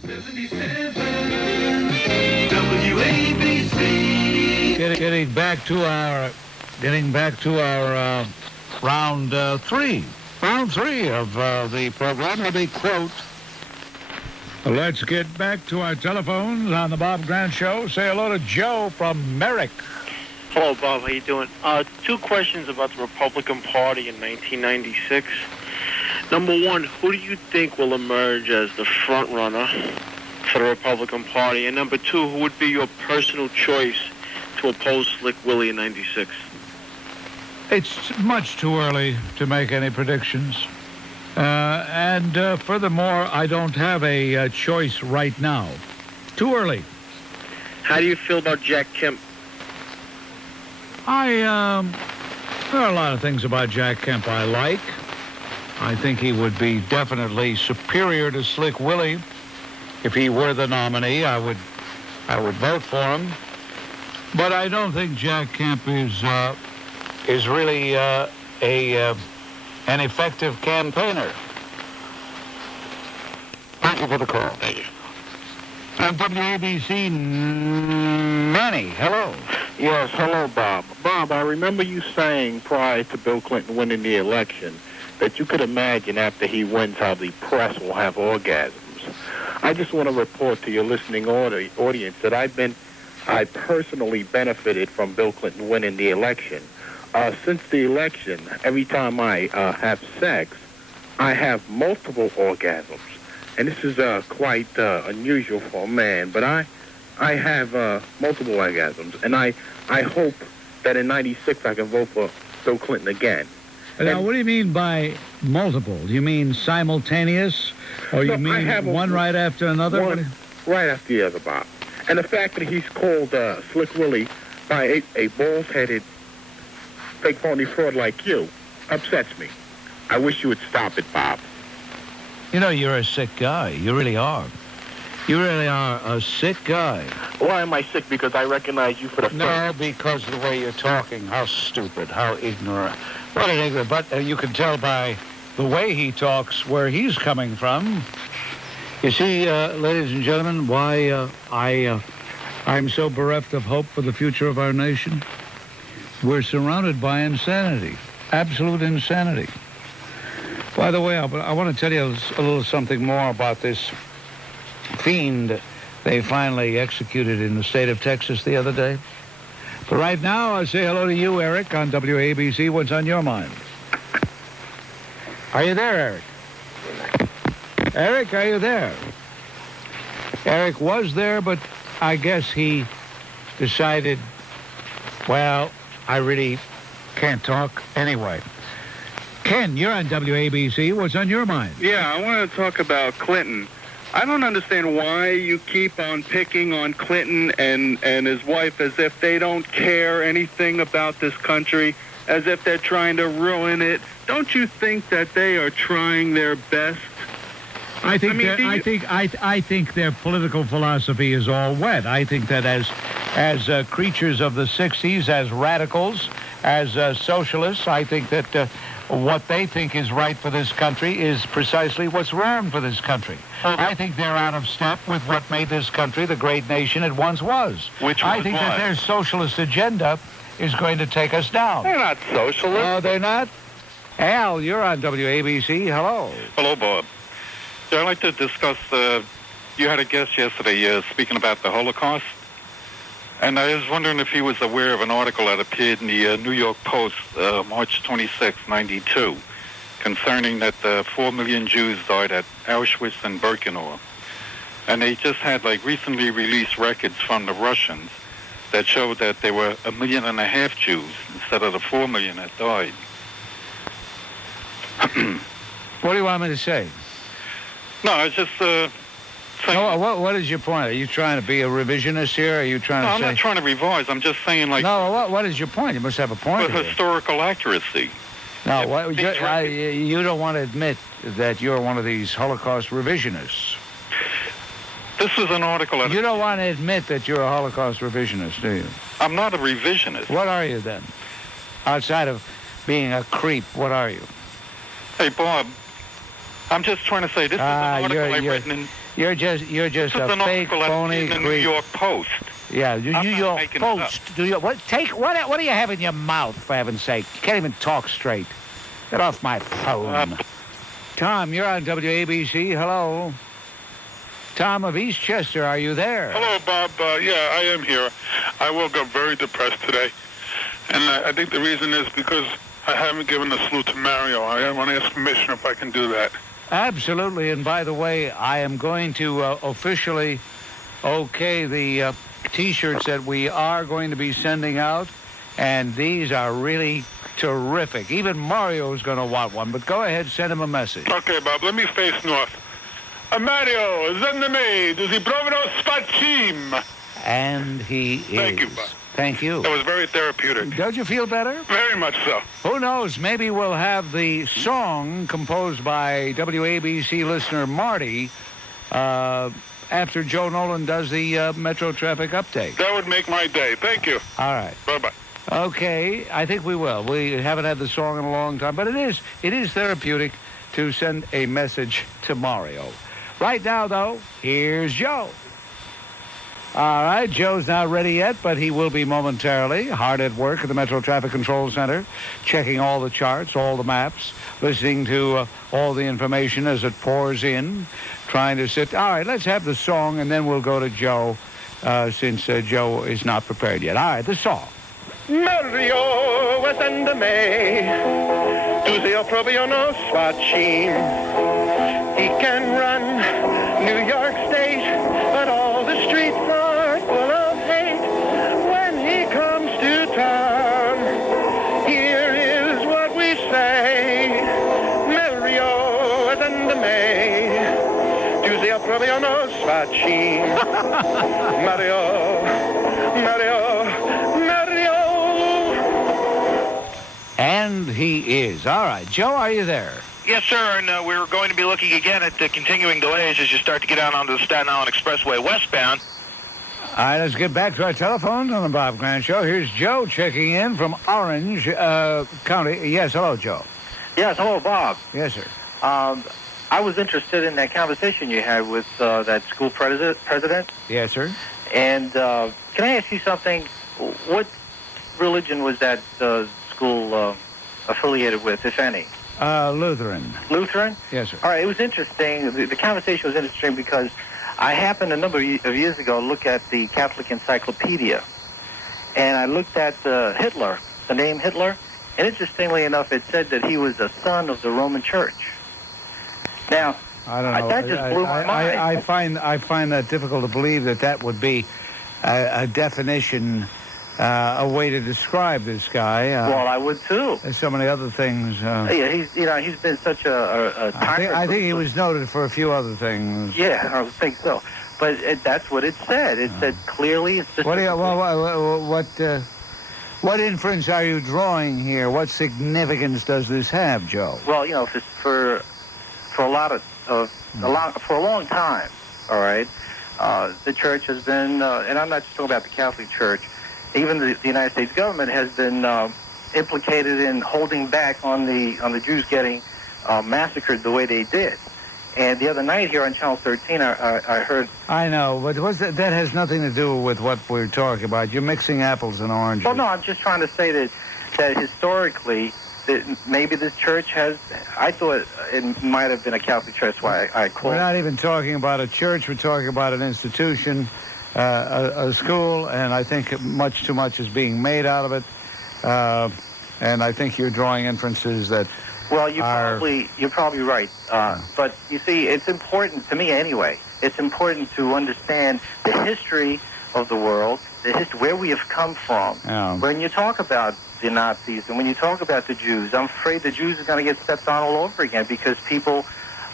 77 WABC. Getting back to our round three. Round three of the program. Let me quote. Let's get back to our telephones on the Bob Grant Show. Say hello to Joe from Merrick. Hello, Bob. How you doing? Two questions about the Republican Party in 1996. Number one, who do you think will emerge as the front runner for the Republican Party? And number two, who would be your personal choice to oppose Slick Willie in 96? It's much too early to make any predictions. And furthermore, I don't have a choice right now. Too early. How do you feel about Jack Kemp? There are a lot of things about Jack Kemp I like. I think he would be definitely superior to Slick Willie. If he were the nominee, I would vote for him. But I don't think Jack Kemp is really an effective campaigner. Thank you for the call. Thank you. And WABC, Manny, hello. Yes, hello, Bob. Bob, I remember you saying prior to Bill Clinton winning the election that you could imagine after he wins how the press will have orgasms. I just want to report to your listening audience that I personally benefited from Bill Clinton winning the election. Since the election, every time I have sex, I have multiple orgasms. And this is quite unusual for a man, but I have multiple orgasms. And I hope that in 96 I can vote for Bill Clinton again. Now, what do you mean by multiple? Do you mean simultaneous? Or you mean one right after another? One right after the other, Bob. And the fact that he's called Slick Willie by a bald-headed, fake phony fraud like you upsets me. I wish you would stop it, Bob. You know, you're a sick guy. You really are. You really are a sick guy. Why am I sick? Because I recognize you for the first... No, because of the way you're talking. How stupid. How ignorant. What an ignorant. But you can tell by the way he talks where he's coming from. You see, ladies and gentlemen, why I'm so bereft of hope for the future of our nation? We're surrounded by insanity. Absolute insanity. By the way, I want to tell you a little something more about this fiend they finally executed in the state of Texas the other day. But right now, I say hello to you, Eric, on WABC. What's on your mind? Are you there, Eric? Eric, are you there? Eric was there, but I guess he decided, well, I really can't talk anyway. Ken, you're on WABC. What's on your mind? Yeah, I want to talk about Clinton. I don't understand why you keep on picking on Clinton and his wife as if they don't care anything about this country, as if they're trying to ruin it. Don't you think that they are trying their best? I think their political philosophy is all wet. I think that as creatures of the 60s, as radicals, as socialists, I think that what they think is right for this country is precisely what's wrong for this country. I think they're out of step with what made this country the great nation it once was. I think that their socialist agenda is going to take us down. They're not socialists. Oh, they're not? Al, you're on WABC. Hello. Hello, Bob. So I'd like to discuss, you had a guest yesterday speaking about the Holocaust, and I was wondering if he was aware of an article that appeared in the New York Post, March 26, 92, concerning that 4 million Jews died at Auschwitz and Birkenau. And they just had, recently released records from the Russians that showed that there were 1.5 million Jews instead of the 4 million that died. What do you want me to say? No, I was just saying... No, what is your point? Are you trying to be a revisionist here? Are you trying to say... I'm not trying to revise. I'm just saying, No, what is your point? You must have a point. For historical accuracy. No, you don't want to admit that you're one of these Holocaust revisionists. This is an article... You don't want to admit that you're a Holocaust revisionist, do you? I'm not a revisionist. What are you, then? Outside of being a creep, what are you? Hey, Bob, I'm just trying to say this is an article I've written in... You're just This is a an fake, article phony in the New creep. York Post. Yeah, the I'm New not York making it up. Post. What do you have in your mouth, for heaven's sake? You can't even talk straight. Get off my phone. Tom, you're on WABC. Hello. Tom of Eastchester, are you there? Hello, Bob. Yeah, I am here. I woke up very depressed today. And I think the reason is because I haven't given a salute to Mario. I want to ask permission if I can do that. Absolutely. And by the way, I am going to officially okay the T-shirts that we are going to be sending out. And these are really terrific. Even Mario's going to want one. But go ahead, send him a message. Okay, Bob, let me face north. Mario, zendami, duzi provino spacim. And he is. Thank you, Bob. Thank you. That was very therapeutic. Don't you feel better? Very much so. Who knows? Maybe we'll have the song composed by WABC listener Marty after Joe Nolan does the Metro traffic update. That would make my day. Thank you. All right. Bye-bye. Okay, I think we will. We haven't had the song in a long time, but it is therapeutic to send a message to Mario. Right now, though, here's Joe. All right, Joe's not ready yet, but he will be momentarily. Hard at work at the Metro Traffic Control Center, checking all the charts, all the maps, listening to all the information as it pours in, trying to sit. All right, let's have the song, and then we'll go to Joe, since Joe is not prepared yet. All right, the song. Mario was under me to the opprobrium swatching. He can run New York State, but all the streets are full of hate. When he comes to town, here is what we say. Mario was under me to the opprobrium swatching. Mario, Mario, Mario. And he is. All right, Joe, are you there? Yes, sir, and we're going to be looking again at the continuing delays as you start to get out onto the Staten Island Expressway westbound. All right, let's get back to our telephones on the Bob Grant Show. Here's Joe checking in from Orange County. Yes, hello, Joe. Yes, hello, Bob. Yes, sir. I was interested in that conversation you had with that school president. Yes, sir. And can I ask you something? What religion was that school affiliated with, if any? Lutheran. Lutheran? Yes, sir. All right, it was interesting. The conversation was interesting because I happened a number of years ago to look at the Catholic Encyclopedia, and I looked at Hitler, the name Hitler, and interestingly enough, it said that he was a son of the Roman Church. Now, I don't know. That just blew my mind. I find that difficult to believe that would be a definition, a way to describe this guy. Well, I would too. There's so many other things. Yeah, he's been such a tyrant. I think he was noted for a few other things. Yeah, I think so. But that's what it said. It said clearly. What inference are you drawing here? What significance does this have, Joe? Well, for a long time, all right, the church has been, and I'm not just talking about the Catholic Church, even the United States government has been implicated in holding back on the Jews getting massacred the way they did. And the other night here on Channel 13, I heard... I know, but that has nothing to do with what we're talking about. You're mixing apples and oranges. Well, no, I'm just trying to say that historically, that maybe this church has... I thought it might have been a Catholic church. That's why I called. We're not even talking about a church. We're talking about an institution, a school, and I think much too much is being made out of it. And I think you're drawing inferences that... Well, you're probably right. But you see, it's important to me anyway. It's important to understand the history of the world, where we have come from. Yeah. When you talk about the Nazis and when you talk about the Jews, I'm afraid the Jews are going to get stepped on all over again because people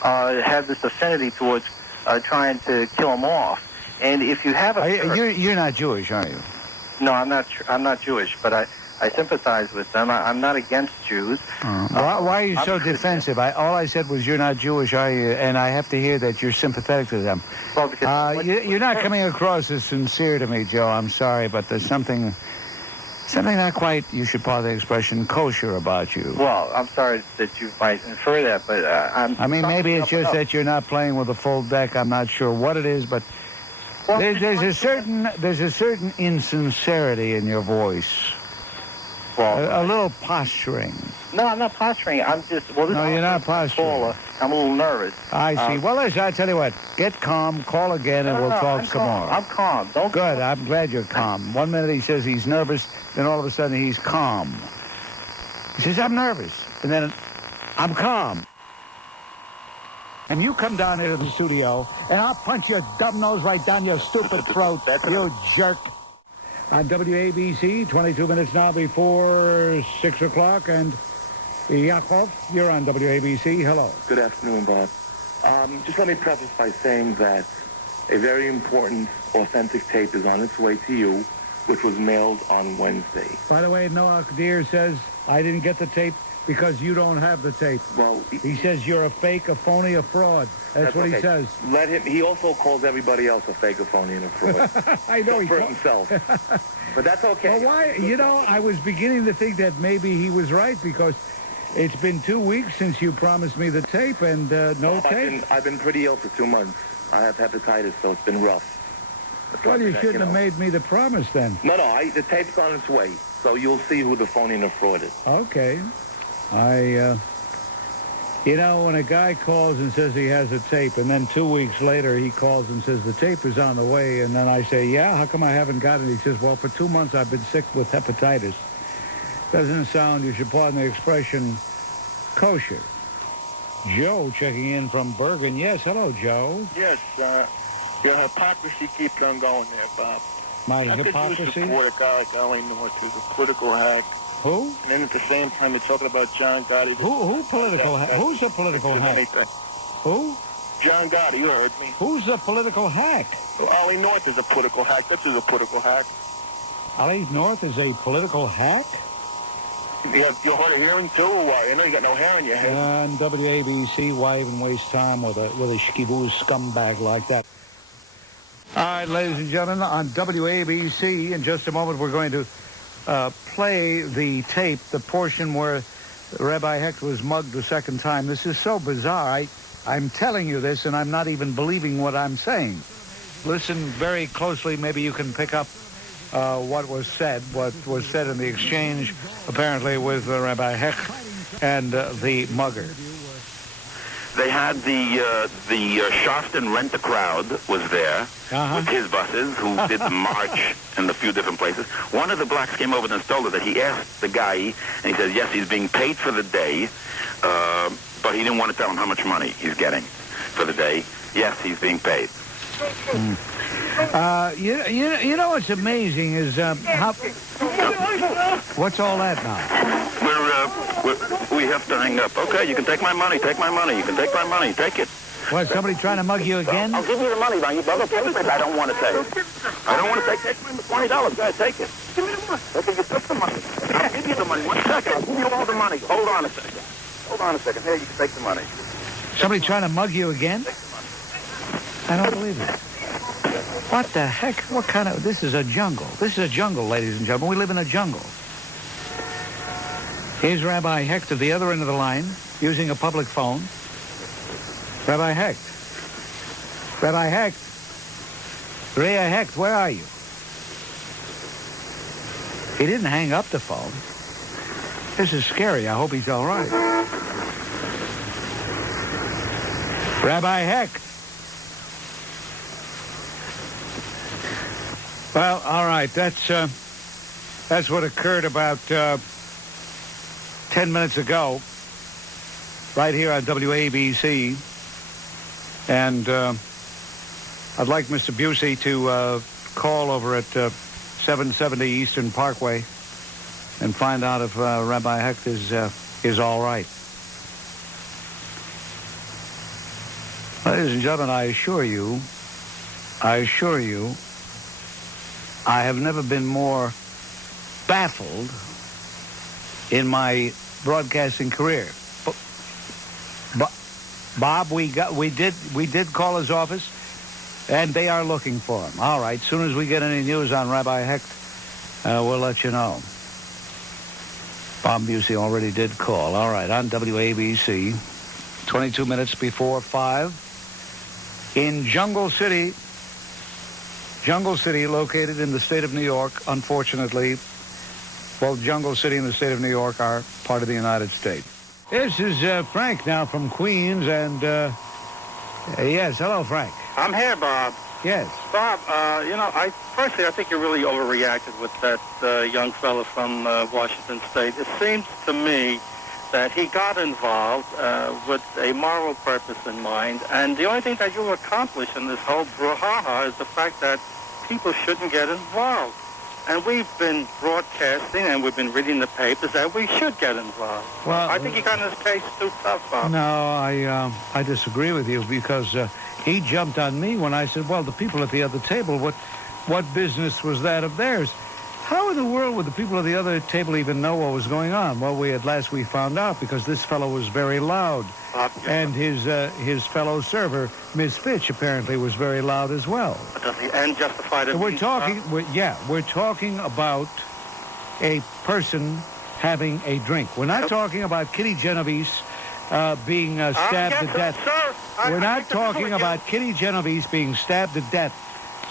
have this affinity towards trying to kill them off. And if you have you're not Jewish, are you? No, I'm not. I'm not Jewish, but I sympathize with them. I'm not against Jews. Why are you so defensive? All I said was you're not Jewish, are you? And I have to hear that you're sympathetic to them. Well, because you're not coming across as sincere to me, Joe. I'm sorry, but there's something something not quite, you should pardon the expression, kosher about you. Well, I'm sorry that you might infer that, but I mean, maybe it's just that you're not playing with a full deck. I'm not sure what it is, but there's a certain insincerity in your voice. Well, a little posturing. No, I'm not posturing. I'm just... Well, no, you're not posturing. I'm a little nervous. I see. Well, listen, I tell you what. Get calm, call again, and we'll talk some more. I'm calm. Don't... Good. I'm glad you're calm. 1 minute he says he's nervous, then all of a sudden he's calm. He says, I'm nervous. And then, I'm calm. And you come down here to the studio, and I'll punch your dumb nose right down your stupid throat, you jerk. On WABC, 22 minutes now before 6 o'clock, and Yakov, you're on WABC. Hello. Good afternoon, Bob. Just let me preface by saying that a very important, authentic tape is on its way to you, which was mailed on Wednesday. By the way, Noah Deere says, I didn't get the tape because you don't have the tape. Well, he says you're a fake, a phony, a fraud. That's what okay. He says. Let him. He also calls everybody else a fake, a phony, and a fraud. I know for himself. But that's okay. Well, why? You know, I was beginning to think that maybe he was right because it's been 2 weeks since you promised me the tape and no tape. I've been pretty ill for 2 months. I have hepatitis, so it's been rough. Well, you shouldn't have made me the promise then. No, the tape's on its way, so you'll see who the phony and the fraud is. Okay. You know, when a guy calls and says he has a tape, and then 2 weeks later he calls and says the tape is on the way, and then I say, yeah, how come I haven't got it? He says, well, for 2 months I've been sick with hepatitis. Doesn't sound, you should pardon the expression, kosher. Joe checking in from Bergen. Yes, hello, Joe. Yes, your hypocrisy keeps on going there, Bob. My How hypocrisy? could you support a guy like L.A. North who's a political hack? Who? And then at the same time you're talking about John Gotti. Who political hack? Who's a political hack? Who? John Gotti, you heard me. Who's a political hack? Well, L.A. North is a political hack. This is a political hack. L.A. North is a political hack? You have your hard of hearing too, or what? I know you got no hair in your head. On WABC, why even waste time with a skiboo scumbag like that? All right, ladies and gentlemen, on WABC, in just a moment, we're going to play the tape, the portion where Rabbi Hecht was mugged the second time. This is so bizarre. I'm telling you this, and I'm not even believing what I'm saying. Listen very closely. Maybe you can pick up what was said in the exchange, apparently, with Rabbi Hecht and the mugger. They had the Shafton Rent-A-Crowd was there with his buses who did the march in a few different places. One of the blacks came over and told her that he asked the guy, and he says, yes, he's being paid for the day, but he didn't want to tell him how much money he's getting for the day. Yes, he's being paid. You know what's amazing is how... What's all that now? We have to hang up. Okay, you can take my money. Take my money. You can take my money. Take it. What, somebody trying to mug you again? I'll give you the money, man. You better take it. I don't want to take. I don't want to take. Take $20. Go ahead, take it. Give me the money. Okay, you took the money. I'll give you the money. 1 second. I'll give you all the money. Hold on a second. Hold on a second. Here, you can take the money. Somebody trying to mug you again? Take the money. I don't believe it. What the heck? What kind of... This is a jungle. This is a jungle, ladies and gentlemen. We live in a jungle. Here's Rabbi Hecht at the other end of the line, using a public phone. Rabbi Hecht. Rabbi Hecht. Rabbi Hecht, where are you? He didn't hang up the phone. This is scary. I hope he's all right. Rabbi Hecht. Well, all right. That's what occurred about 10 minutes ago, right here on WABC. And I'd like Mr. Busey to call over at 770 Eastern Parkway and find out if Rabbi Hecht is all right. Ladies and gentlemen, I assure you, I have never been more baffled in my broadcasting career. Bob, we did call his office, and they are looking for him. All right, as soon as we get any news on Rabbi Hecht, we'll let you know. Bob Busey already did call. All right, on WABC, 22 minutes before 5. In Jungle City, located in the state of New York, unfortunately, both Jungle City and the state of New York are part of the United States. This is Frank now from Queens, and yes, hello, Frank. I'm here, Bob. Yes. Bob, I think you really overreacted with that young fella from Washington State. It seems to me that he got involved with a moral purpose in mind, and the only thing that you accomplish in this whole brouhaha is the fact that people shouldn't get involved. And we've been broadcasting and we've been reading the papers that we should get involved. Well, I think he got in his case too tough, Bob. No, I disagree with you because he jumped on me when I said, well, the people at the other table, what business was that of theirs? How in the world would the people at the other table even know what was going on? Well, at last we found out because this fellow was very loud. And his fellow server, Miss Fitch, apparently was very loud as well. And justified it. We're talking about a person having a drink. We're not talking about Kitty Genovese being stabbed to death. We're not talking about Kitty Genovese being stabbed to death.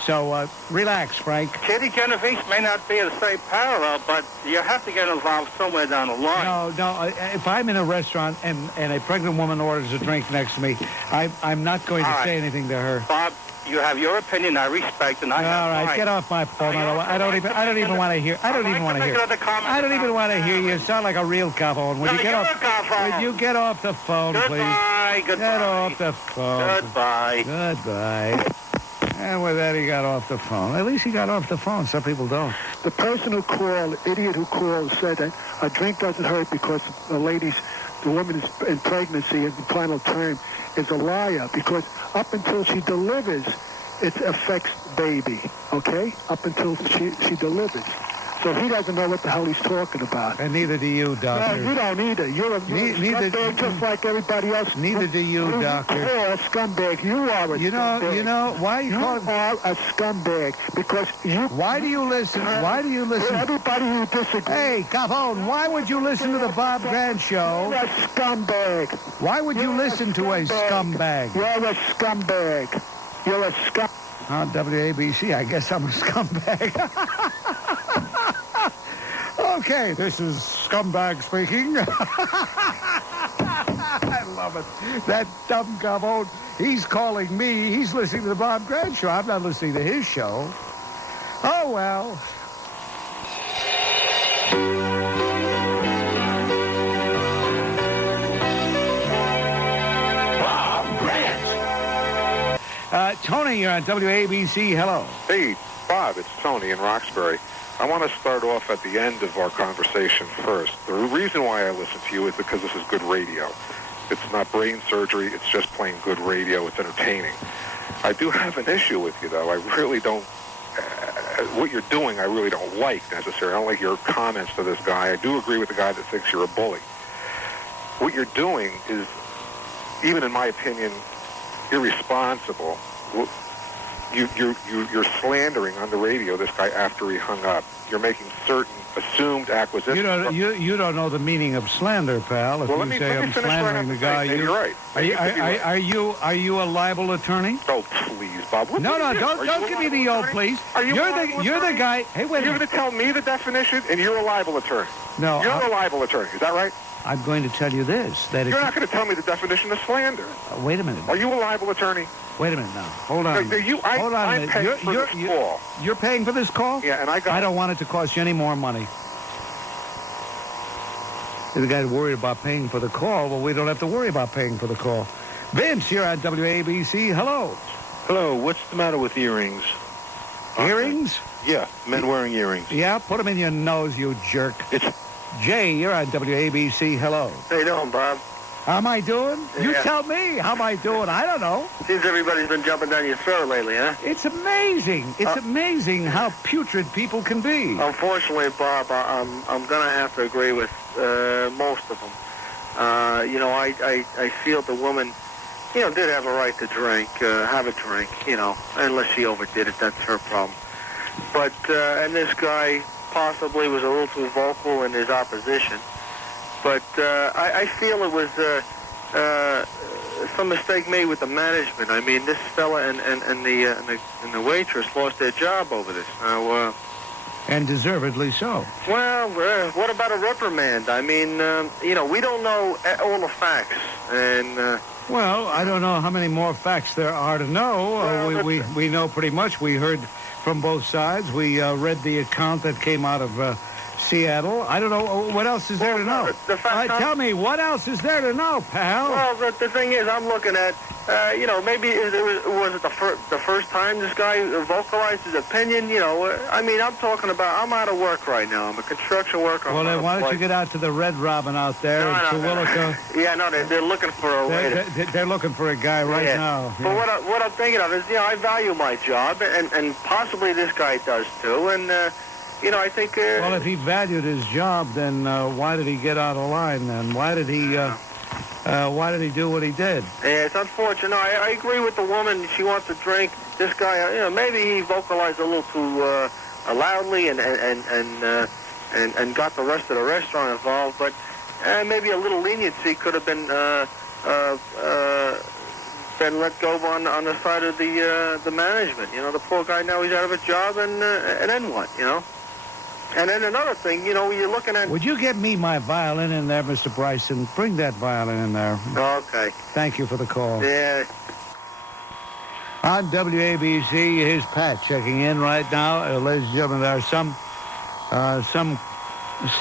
So relax, Frank. Kitty Genovese may not be the same parallel, but you have to get involved somewhere down the line. No. If I'm in a restaurant and a pregnant woman orders a drink next to me, I'm not going to say anything to her. Bob, you have your opinion. I respect, and I have all right, mine. Get off my phone. I don't even want to hear. I don't even want to hear. You sound like a real cowboy. Would you get off the phone, please? Goodbye. Get off the phone. Goodbye. And with that, he got off the phone. At least he got off the phone. Some people don't. The person who called, the idiot who called, said that a drink doesn't hurt because the woman is in pregnancy in the final term is a liar because up until she delivers, it affects the baby, okay? Up until she delivers. So he doesn't know what the hell he's talking about. And neither do you, doctor. No, you don't either. You're a scumbag just like everybody else. Neither do you, doctor. You're a scumbag. You are a scumbag. You know, why you are a scumbag because you... Why do you listen? Everybody who disagrees... Hey, Capone, why would you listen to the Bob Grant Show? You're a scumbag. Why would you listen to a scumbag? You're a scumbag. You're a scumbag. On WABC, I guess I'm a scumbag. Okay, this is Scumbag speaking. I love it. That dumb gobbo, he's calling me. He's listening to the Bob Grant Show. I'm not listening to his show. Oh, well. Bob Grant. Tony, you're on WABC. Hello. Hey, Bob, it's Tony in Roxbury. I want to start off at the end of our conversation first. The reason why I listen to you is because this is good radio. It's not brain surgery. It's just plain good radio. It's entertaining. I do have an issue with you, though. I really don't... what you're doing, I really don't like, necessarily. I don't like your comments to this guy. I do agree with the guy that thinks you're a bully. What you're doing is, even in my opinion, irresponsible. You're slandering on the radio this guy after he hung up. You're making certain assumed acquisitions. You don't know the meaning of slander, pal. If well, you say I'm slandering the guy, you're right. Are you a libel attorney? Oh, please, Bob. No, don't give me the old please. You're the guy. Hey, wait. You're going to tell me the definition, and you're a libel attorney. No, you're a libel attorney. Is that right? I'm going to tell you this. That you're not going to tell me the definition of slander. Wait a minute. Are you a libel attorney? Wait a minute now. Hold on. Hold on a minute. You're paying for this call? Yeah, and I don't want it to cost you any more money. The guy's worried about paying for the call. Well, we don't have to worry about paying for the call. Vince, you're on WABC. Hello. Hello. What's the matter with earrings? Earrings? Yeah, men wearing earrings. Yeah, put them in your nose, you jerk. Jay, you're on WABC. Hello. How you doing, Bob? How am I doing? Yeah. You tell me. How am I doing? I don't know. Seems everybody's been jumping down your throat lately, huh? It's amazing. It's amazing how putrid people can be. Unfortunately, Bob, I'm going to have to agree with most of them. I feel the woman, did have a right to drink, have a drink, unless she overdid it. That's her problem. But, and this guy possibly was a little too vocal in his opposition. but I feel it was some mistake made with the management. I mean, this fella and the waitress lost their job over this. Now, and deservedly so. Well, what about a reprimand? I mean, we don't know all the facts, and. Well, I don't know how many more facts there are to know. We know pretty much. We heard from both sides. We read the account that came out of Seattle. I don't know. What else is there to know? Tell me, what else is there to know, pal? Well, the thing is, I'm looking at, maybe was it the first time this guy vocalized his opinion? I mean, I'm talking about, I'm out of work right now. I'm a construction worker. Well, then why don't you get out to the Red Robin out there to Willico? Yeah, no, they're looking for a waiter. They're looking for a guy right now. But what I'm thinking of is, I value my job, and possibly this guy does too, and... I think... well, if he valued his job, then why did he get out of line then? Why did he do what he did? Yeah, it's unfortunate. No, I agree with the woman. She wants to drink. This guy, maybe he vocalized a little too loudly and got the rest of the restaurant involved, but maybe a little leniency could have been let go on the side of the management. The poor guy, now he's out of a job, and then what, And then another thing, you're looking at... Would you get me my violin in there, Mr. Bryson? Bring that violin in there. Okay. Thank you for the call. Yeah. On WABC, here's Pat checking in right now. Ladies and gentlemen, there are some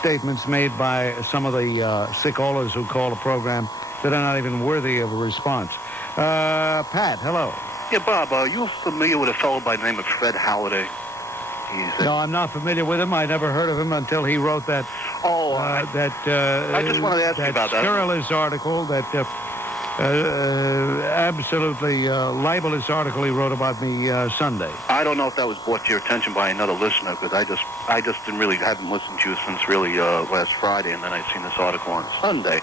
statements made by some of the sickolas who call the program that are not even worthy of a response. Pat, hello. Yeah, Bob, are you familiar with a fellow by the name of Fred Halliday? No, I'm not familiar with him. I never heard of him until he wrote that. I just wanted to ask you about that. Scurrilous article, that absolutely libelous article he wrote about me Sunday. I don't know if that was brought to your attention by another listener, because I just haven't listened to you since really last Friday, and then I seen this article on Sunday.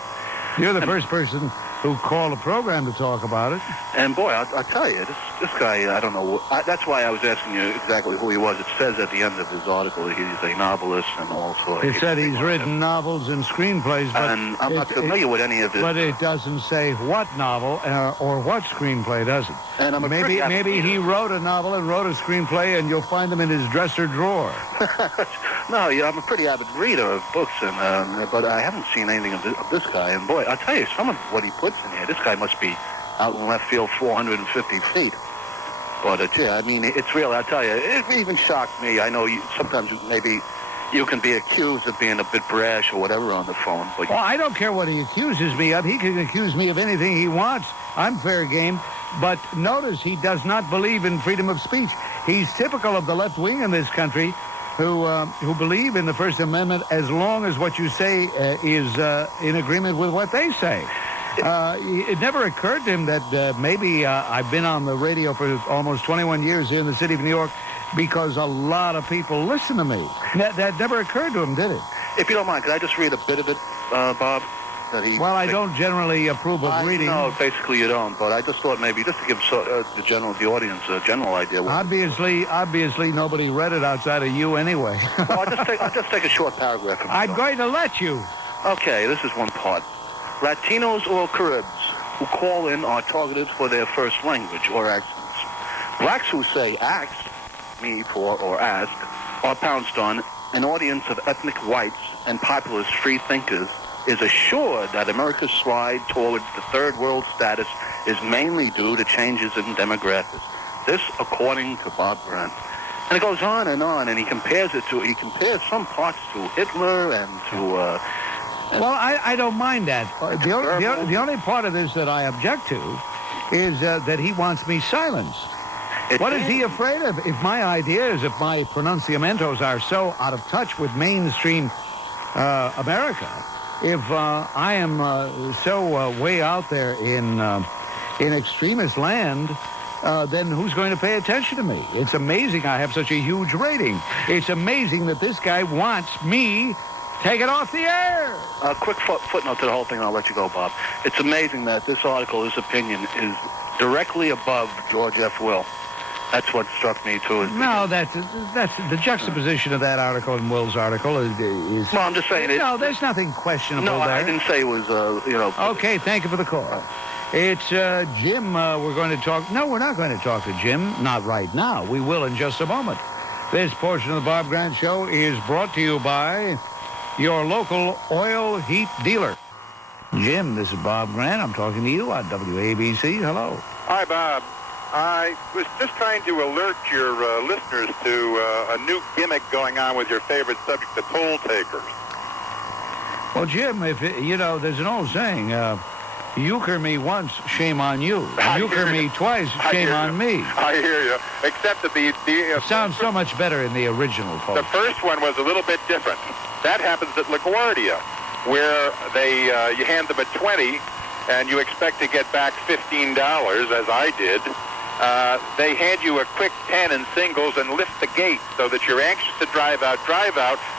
You're the first person who called the program to talk about it. And boy, I'll tell you, this guy, I don't know. That's why I was asking you exactly who he was. It says at the end of his article that he's a novelist and also... It said he's written novels and screenplays, but... And I'm not familiar with any of his... But it doesn't say what novel or what screenplay, does it? And I'm maybe he wrote a novel and wrote a screenplay, and you'll find them in his dresser drawer. No, I'm a pretty avid reader of books, but I haven't seen anything of this guy. And boy, I'll tell you, some of what he puts in here, this guy must be out in left field 450 feet. But, I mean, it's real, I'll tell you. It even shocked me. I know sometimes maybe you can be accused of being a bit brash or whatever on the phone. But well, I don't care what he accuses me of. He can accuse me of anything he wants. I'm fair game. But notice he does not believe in freedom of speech. He's typical of the left wing in this country who believe in the First Amendment as long as what you say is in agreement with what they say. It never occurred to him that maybe I've been on the radio for almost 21 years here in the city of New York because a lot of people listen to me. That never occurred to him, did it? If you don't mind, could I just read a bit of it, Bob? Well, I don't generally approve of reading. No, basically you don't, but I just thought maybe just to give the audience a general idea. Obviously, nobody read it outside of you anyway. Well, I'll just take a short paragraph from it. I'm going to let you. Okay, this is one part. Latinos or Caribs who call in are targeted for their first language or accents. Blacks who say ask me for or ask are pounced on. An audience of ethnic whites and populist free thinkers is assured that America's slide towards the third world status is mainly due to changes in demographics. This, according to Bob Grant. And it goes on, and he compares some parts to Hitler and to... well, I don't mind that. The only part of this that I object to is that he wants me silenced. What is he afraid of? If my ideas, if my pronunciamentos are so out of touch with mainstream America, if I am so way out there in extremist land, then who's going to pay attention to me? It's amazing I have such a huge rating. It's amazing that this guy wants me taken off the air. A quick footnote to the whole thing, and I'll let you go, Bob. It's amazing that this article, this opinion, is directly above George F. Will. That's what struck me, too. No, that's the juxtaposition of that article and Will's article is... Well, I'm just saying... No, there's nothing questionable there. No, I didn't say it was, Okay, thank you for the call. It's Jim. We're going to talk... No, we're not going to talk to Jim. Not right now. We will in just a moment. This portion of the Bob Grant Show is brought to you by your local oil heat dealer. Jim, this is Bob Grant. I'm talking to you on WABC. Hello. Hi, Bob. I was just trying to alert your listeners to a new gimmick going on with your favorite subject, the toll takers. Well, Jim, if there's an old saying, euchre me once, shame on you. Euchre me twice, shame on me. I hear you. Except that the it sounds so much better in the original post. The first one was a little bit different. That happens at LaGuardia, where you hand them a 20 and you expect to get back $15, as I did. They hand you a quick 10 in singles and lift the gate so that you're anxious to drive out,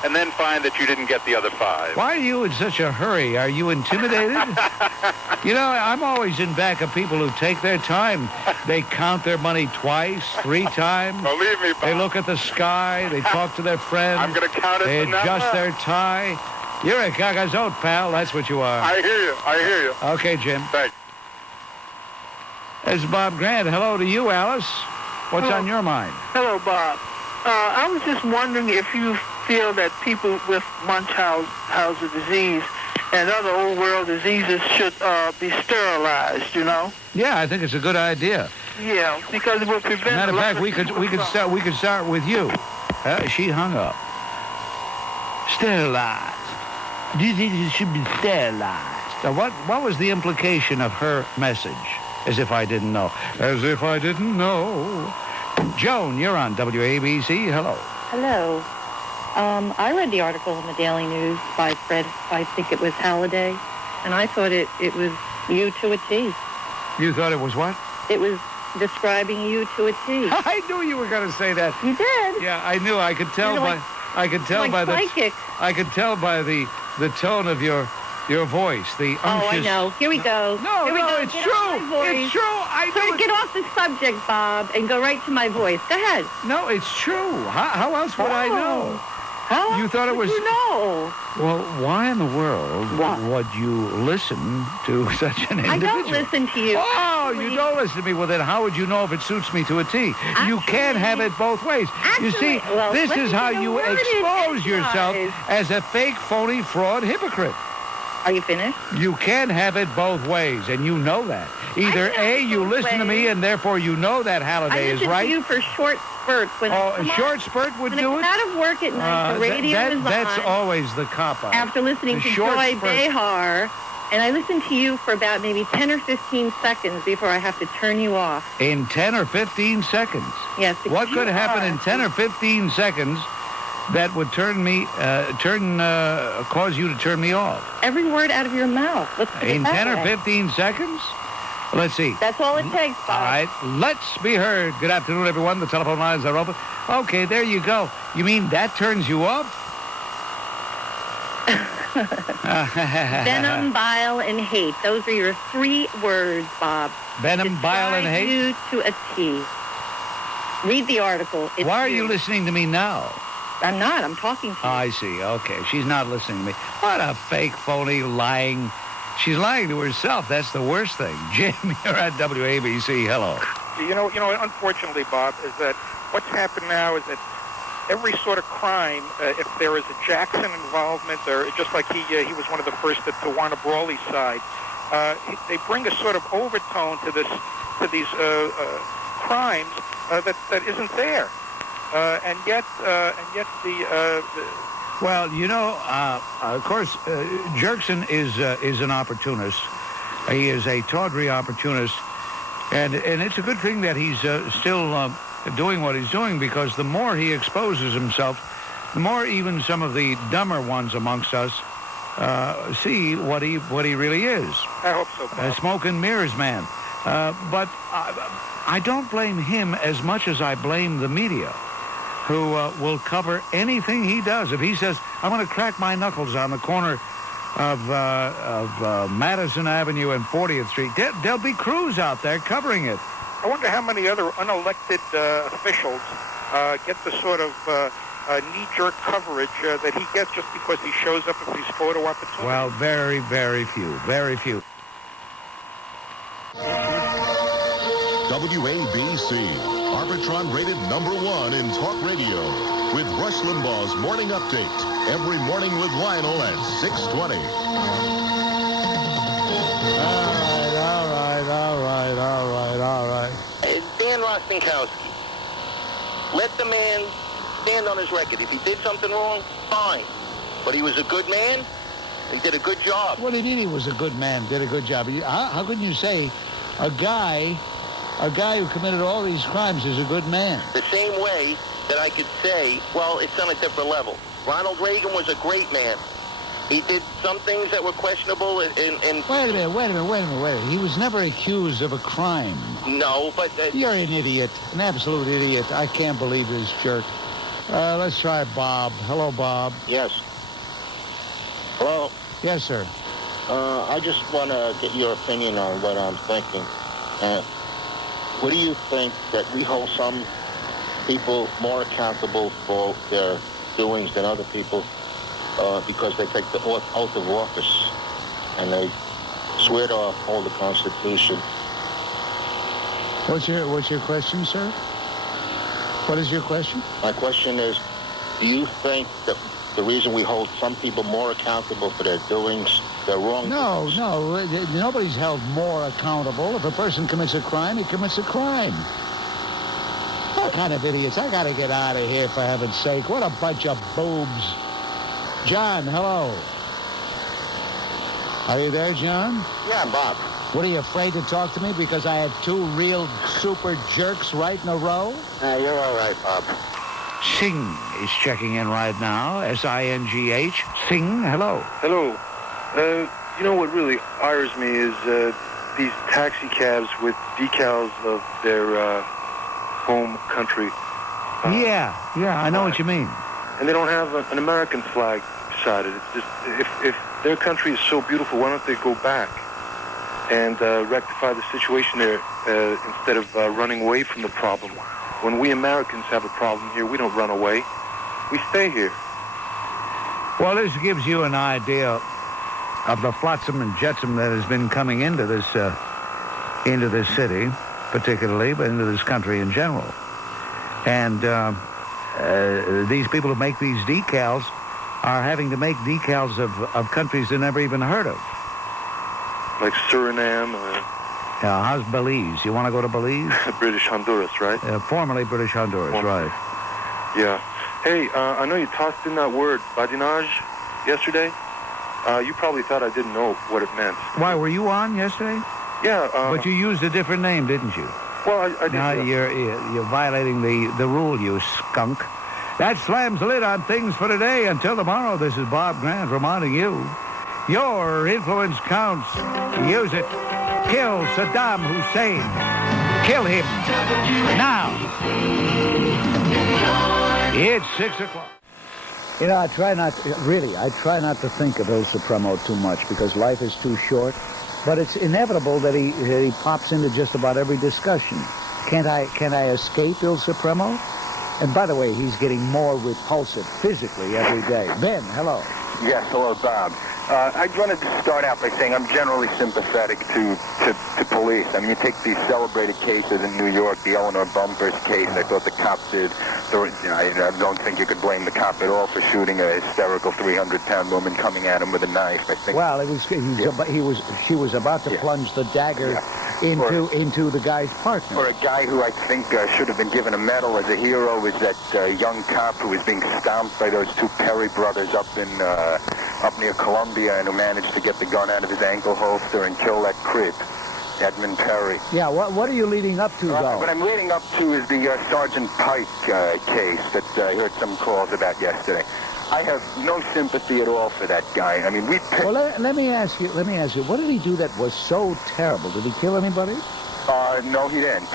and then find that you didn't get the other 5. Why are you in such a hurry? Are you intimidated? I'm always in back of people who take their time. They count their money twice, 3 times. Believe me, Bob. They look at the sky. They talk to their friends. I'm going to count it. They adjust their tie. You're a cagazote, pal. That's what you are. I hear you. Okay, Jim. Thanks. It's Bob Grant. Hello to you, Alice. What's on your mind? Hello, Bob. I was just wondering if you feel that people with Munchausen disease and other old world diseases should be sterilized, Yeah, I think it's a good idea. Yeah, because it will prevent... Matter of fact, we could start with you. She hung up. Sterilized. Do you think it should be sterilized? Now, what was the implication of her message? As if I didn't know. As if I didn't know. Joan, you're on WABC. Hello. Hello. I read the article in the Daily News by Fred, I think it was Halliday, and I thought it was you to a T. You thought it was what? It was describing you to a T. I knew you were going to say that. You did? Yeah, I knew. I could tell I could tell by the tone of your voice, the unctuous... Oh, I know. Here we go. No, it's true. It's true. Get off the subject, Bob, and go right to my voice. Go ahead. No, it's true. How else would I know? How you thought it was... You know. Well, why in the world would you listen to such an individual? I don't listen to you. Oh, you don't listen to me. Well, then how would you know if it suits me to a T? You can't have it both ways. You see, this is how you expose yourself as a fake, phony, fraud hypocrite. Are you finished? You can have it both ways, and you know that. Either A, you listen to me, and therefore you know that Halliday is right. I listen to you for short spurts. A short spurt would do it? When I come out of work at night, the radio is on. That's always the cop-out. After listening to Joy Behar, and I listen to you for about maybe 10 or 15 seconds before I have to turn you off. In 10 or 15 seconds? Yes. What could happen in 10 or 15 seconds that would cause you to turn me off? Every word out of your mouth. Let's put it in that 10 or way. 15 seconds? Let's see. That's all it takes, Bob. All right, let's be heard. Good afternoon, everyone. The telephone lines are open. Okay, there you go. You mean that turns you off? Venom, bile, and hate. Those are your 3 words, Bob. Venom, bile, and hate? You to a T. Read the article. Why are you listening to me now? I'm not. I'm talking to you. I see. Okay. She's not listening to me. What a fake, phony, lying. She's lying to herself. That's the worst thing. Jim, you're at WABC. Hello. You know, unfortunately, Bob, is that what's happened now is that every sort of crime, if there is a Jackson involvement, or just like he was one of the first to Warner Brawley's side, they bring a sort of overtone to these crimes that isn't there. And yet the Well, of course, Jerkson is an opportunist. He is a tawdry opportunist, and it's a good thing that he's still doing what he's doing, because the more he exposes himself, the more even some of the dumber ones amongst us see what he really is. I hope so, Bob. A smoke and mirrors man. But I don't blame him as much as I blame the media, who will cover anything he does. If he says, I'm going to crack my knuckles on the corner of Madison Avenue and 40th Street, there'll be crews out there covering it. I wonder how many other unelected officials get the sort of knee-jerk coverage that he gets just because he shows up at these photo opportunities. Well, very, very few. Very few. WABC, Arbitron rated #1 in talk radio, with Rush Limbaugh's Morning Update, every morning with Lionel at 6:20. All right. Dan Rostenkowski, let the man stand on his record. If he did something wrong, fine. But he was a good man. He did a good job. What do you mean he was a good man, did a good job? How can you say a guy who committed all these crimes is a good man? The same way that I could say, well, it's on a different level. Ronald Reagan was a great man. He did some things that were questionable and Wait a minute. He was never accused of a crime. No, but... You're an idiot, an absolute idiot. I can't believe this jerk. Let's try Bob. Hello, Bob. Yes. Hello? Yes, sir. I just want to get your opinion on what I'm thinking. What do you think that we hold some people more accountable for their doings than other people because they take the oath of office and they swear to uphold the Constitution? What's your question, sir? What is your question? My question is, do you think that the reason we hold some people more accountable for their doings, their wrong? No. Nobody's held more accountable. If a person commits a crime, he commits a crime. What kind of idiots? I got to get out of here, for heaven's sake. What a bunch of boobs. John, hello. Are you there, John? Yeah, Bob. What, are you afraid to talk to me because I had two real super jerks right in a row? You're all right, Bob. Singh is checking in right now. S-I-N-G-H. Singh, hello. Hello. You know what really ires me is these taxi cabs with decals of their home country. Yeah, I know what you mean. And they don't have an American flag beside it. It's just, if their country is so beautiful, why don't they go back and rectify the situation there instead of running away from the problem? When we Americans have a problem here, we don't run away. We stay here. Well, this gives you an idea of the flotsam and jetsam that has been coming into this city, particularly, but into this country in general. And these people who make these decals are having to make decals of countries they never even heard of. Like Suriname. How's Belize? You want to go to Belize? British Honduras, right? Formerly British Honduras, right. Yeah. Hey, I know you tossed in that word, badinage, yesterday. You probably thought I didn't know what it meant. Why, were you on yesterday? Yeah. But you used a different name, didn't you? Well, I did. Now you're violating the rule, you skunk. That slams the lid on things for today. Until tomorrow, this is Bob Grant reminding you, your influence counts. Use it. Kill Saddam Hussein. Kill him. Now. It's 6 o'clock. You know, I try not to think of Il Supremo too much because life is too short. But it's inevitable that he pops into just about every discussion. Can I escape Il Supremo? And by the way, he's getting more repulsive physically every day. Ben, hello. Yes, hello, Bob. I wanted to start out by saying I'm generally sympathetic to police. I mean, you take these celebrated cases in New York, the Eleanor Bumpers case. I thought the cop did. I don't think you could blame the cop at all for shooting a hysterical 300-pound woman coming at him with a knife. I think. Well, she was about to plunge the dagger into the guy's partner. Or a guy who I think should have been given a medal as a hero was that young cop who was being stomped by those two Perry brothers up near Columbia and who managed to get the gun out of his ankle holster and kill that creep, Edmund Perry. Yeah, what are you leading up to, though? What I'm leading up to is the Sergeant Pike case that I heard some calls about yesterday. I have no sympathy at all for that guy. I mean, Well, let me ask you, what did he do that was so terrible? Did he kill anybody? No, he didn't.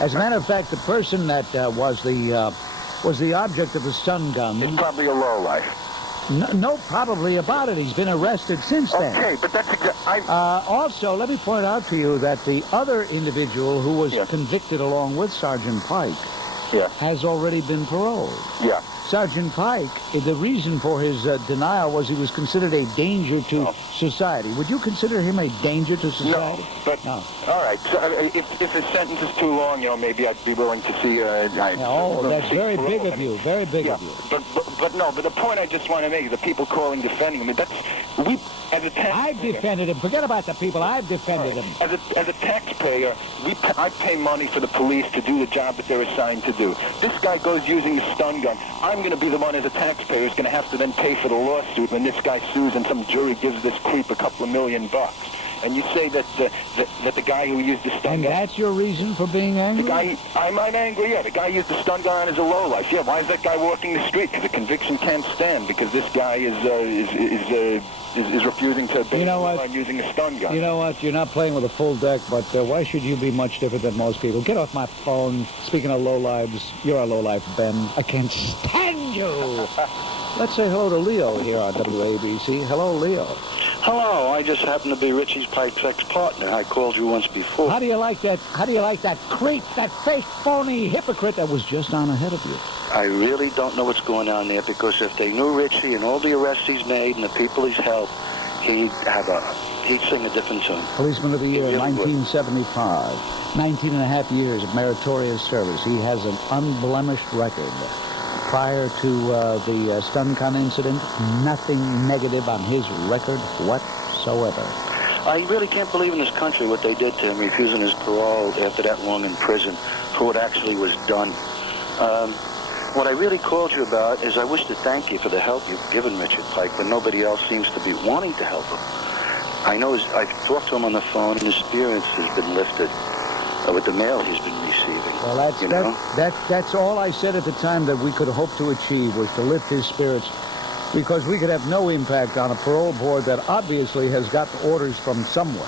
As a matter of fact, the person that was the object of the stun gun... He's probably a lowlife. No, probably about it. He's been arrested since then. Okay, but that's exactly... Also, let me point out to you that the other individual who was convicted along with Sergeant Pike has already been paroled. Yeah. Sergeant Pike, the reason for his denial was he was considered a danger to society. Would you consider him a danger to society? No, but... No. All right, so if his sentence is too long, maybe I'd be willing to see... that's very big of you, very big of you. But the point I just want to make is the people calling, defending him, we, as a taxpayer... I've defended him. Forget about the people. I've defended him. As a taxpayer, I pay money for the police to do the job that they're assigned to do. This guy goes using his stun gun. I'm going to be the one as a taxpayer who's going to have to then pay for the lawsuit when this guy sues and some jury gives this creep a couple of $1 million. And you say that the guy who used the stun gun... And that's your reason for being angry? I'm angry, yeah. The guy used the stun gun as a lowlife. Yeah, why is that guy walking the street? Because the conviction can't stand, because this guy is refusing to pay by using a stun gun. You know what? You're not playing with a full deck, but why should you be much different than most people? Get off my phone. Speaking of lowlives, you're a lowlife, Ben. I can't stand you. Let's say hello to Leo here on WABC. Hello, Leo. Hello, I just happen to be Richie's Pike's ex-partner. I called you once before. How do you like that? How do you like that creep, that fake, phony hypocrite that was just on ahead of you? I really don't know what's going on there, because if they knew Richie and all the arrests he's made and the people he's helped, he'd sing a different tune. Policeman of the Year, 1975. 19 and a half years of meritorious service. He has an unblemished record. Prior to the stun gun incident, nothing negative on his record whatsoever. I really can't believe in this country what they did to him, refusing his parole after that long in prison for what actually was done. What I really called you about is I wish to thank you for the help you've given Richard Pike, but nobody else seems to be wanting to help him. I know I've talked to him on the phone, and his spirits has been lifted with the mail he's been receiving. Well, that's all I said at the time that we could hope to achieve, was to lift his spirits, because we could have no impact on a parole board that obviously has got orders from somewhere.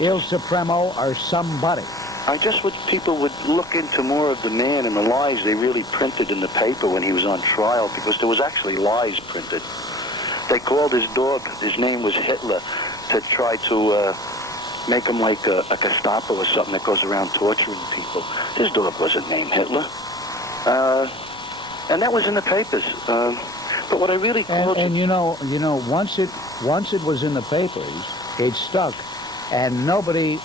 Il Supremo or somebody. I just wish people would look into more of the man and the lies they really printed in the paper when he was on trial, because there was actually lies printed. They called his dog, his name was Hitler, to try to make him like a Gestapo or something that goes around torturing people. His dog wasn't named Hitler. And that was in the papers. But what I really called once it was in the papers, it stuck, and nobody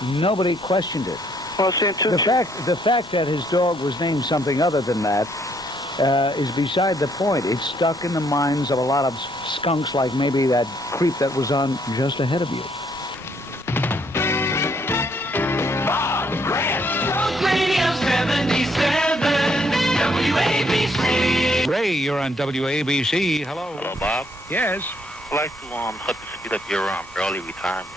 questioned it. Well, the fact that his dog was named something other than that is beside the point. It stuck in the minds of a lot of skunks, like maybe that creep that was on just ahead of you. Bob Grant, Talk Radio 77, WABC. Ray, you're on WABC. Hello. Hello, Bob. Yes. I'd like to help to speed up your early retirement.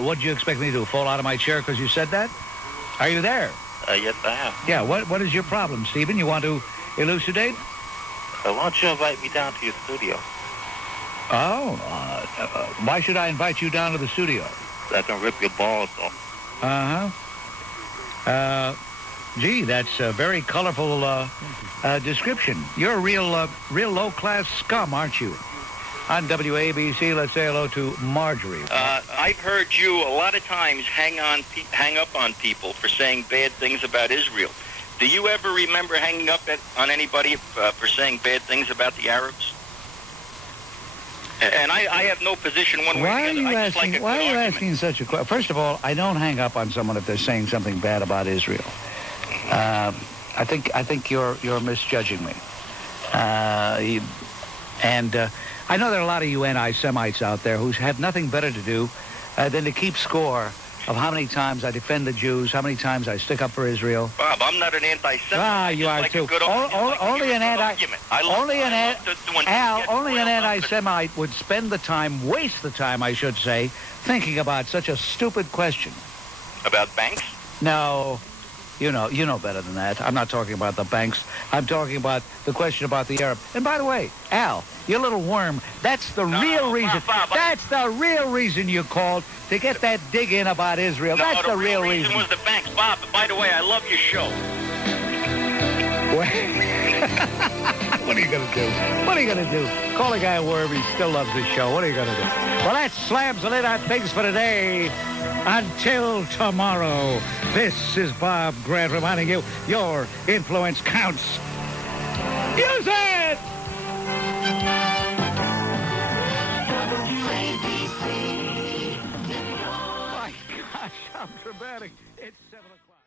What do you expect me to do? Fall out of my chair because you said that? Are you there? Yes, I am. Yeah, what is your problem, Stephen? You want to elucidate? Why don't you invite me down to your studio? Oh, why should I invite you down to the studio? So I can rip your balls off. Gee, that's a very colorful description. You're a real low-class scum, aren't you? On WABC, let's say hello to Marjorie. I've heard you a lot of times hang up on people for saying bad things about Israel. Do you ever remember hanging up on anybody for saying bad things about the Arabs? And I have no position one way or the other. Why are you asking such a question? First of all, I don't hang up on someone if they're saying something bad about Israel. I think you're misjudging me. I know there are a lot of you anti-Semites out there who have nothing better to do than to keep score of how many times I defend the Jews, how many times I stick up for Israel. Bob, I'm not an anti-Semite. You are too. Only an anti-Semite would waste the time, I should say, thinking about such a stupid question. About banks? No. You know better than that. I'm not talking about the banks. I'm talking about the question about the Arab. And by the way, Al, you little worm, that's the real reason. That's the real reason you called, to get that dig in about Israel. That's the real reason. Was the banks. Bob, by the way, I love your show. What are you going to do? What are you going to do? Call a guy wherever he still loves his show. What are you going to do? Well, that slams the lid on things for today. Until tomorrow, this is Bob Grant reminding you, your influence counts. Use it! WABC. My gosh, how dramatic. It's 7 o'clock.